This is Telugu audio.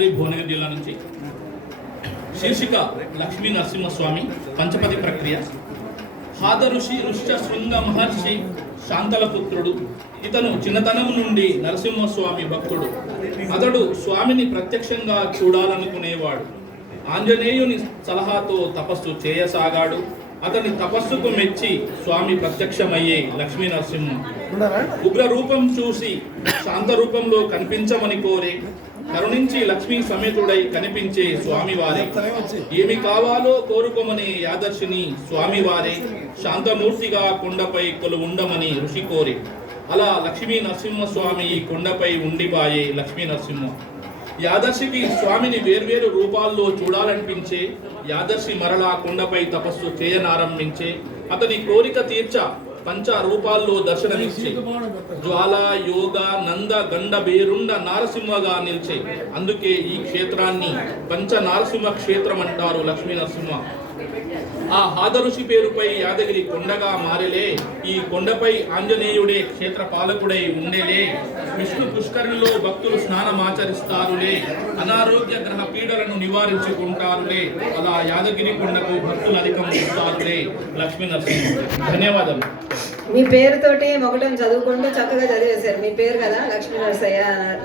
యాదాద్రి భువనగిరి జిల్లా నుంచి. శీర్షిక లక్ష్మీ నరసింహస్వామి పంచపది ప్రక్రియ. హాదఋషి ఋష్య శృంగ మహర్షి శాంతల పుత్రుడు. ఇతను చిన్నతనం నుండి నరసింహస్వామి భక్తుడు. అతడు స్వామిని ప్రత్యక్షంగా చూడాలనుకునేవాడు. ఆంజనేయుని సలహాతో తపస్సు చేయసాగాడు. అతని తపస్సుకు మెచ్చి స్వామి ప్రత్యక్షమయ్యే లక్ష్మీ నరసింహ ఉగ్ర రూపం చూసి శాంత రూపంలో కనిపించమని కోరే కరుణించి లక్ష్మీ సమేతుడై కనిపించే స్వామివారే. ఏమి కావాలో కోరుకోమని యాదర్శిని స్వామివారే శాంతమూర్తిగా కొండపై కొలువుండమని ఋషి కోరి అలా లక్ష్మీ నరసింహస్వామి ఈ కొండపై ఉండిపాయే. లక్ష్మీ నరసింహ యాదర్శికి స్వామిని వేర్వేరు రూపాల్లో చూడాలనిపించే. యాదర్శి మరలా కొండపై తపస్సు చేయనారంభించే. అతని కోరిక తీర్చ పంచ రూపాల్లో దర్శనమిచ్చే. జ్వాల, యోగ, నంద, గండ, బేరుండ నారసింహగా నిలిచే. అందుకే ఈ క్షేత్రాన్ని పంచ నారసింహ క్షేత్రం అంటారు. లక్ష్మీ నరసింహ ఆ హాదఋషి పేరుపై యాదగిరి కొండగా మారెలే. ఈ కొండపై ఆంజనేయుడే క్షేత్ర పాలకుడై ఉండేలే. విష్ణు పుష్కరిణిలో భక్తులు స్నానమాచరిస్తారులే. అనారోగ్య గ్రహ పీడలను నివారించుకుంటారులే. అలా యాదగిరి కొండకు భక్తులు అధికం ఇస్తారులే. లక్ష్మీ నరసింహ. ధన్యవాదాలు. మీ పేరుతోటి మొగటం చదువుకుంటూ చక్కగా చదివేశారు. మీ పేరు కదా లక్ష్మీ నరసయ్య.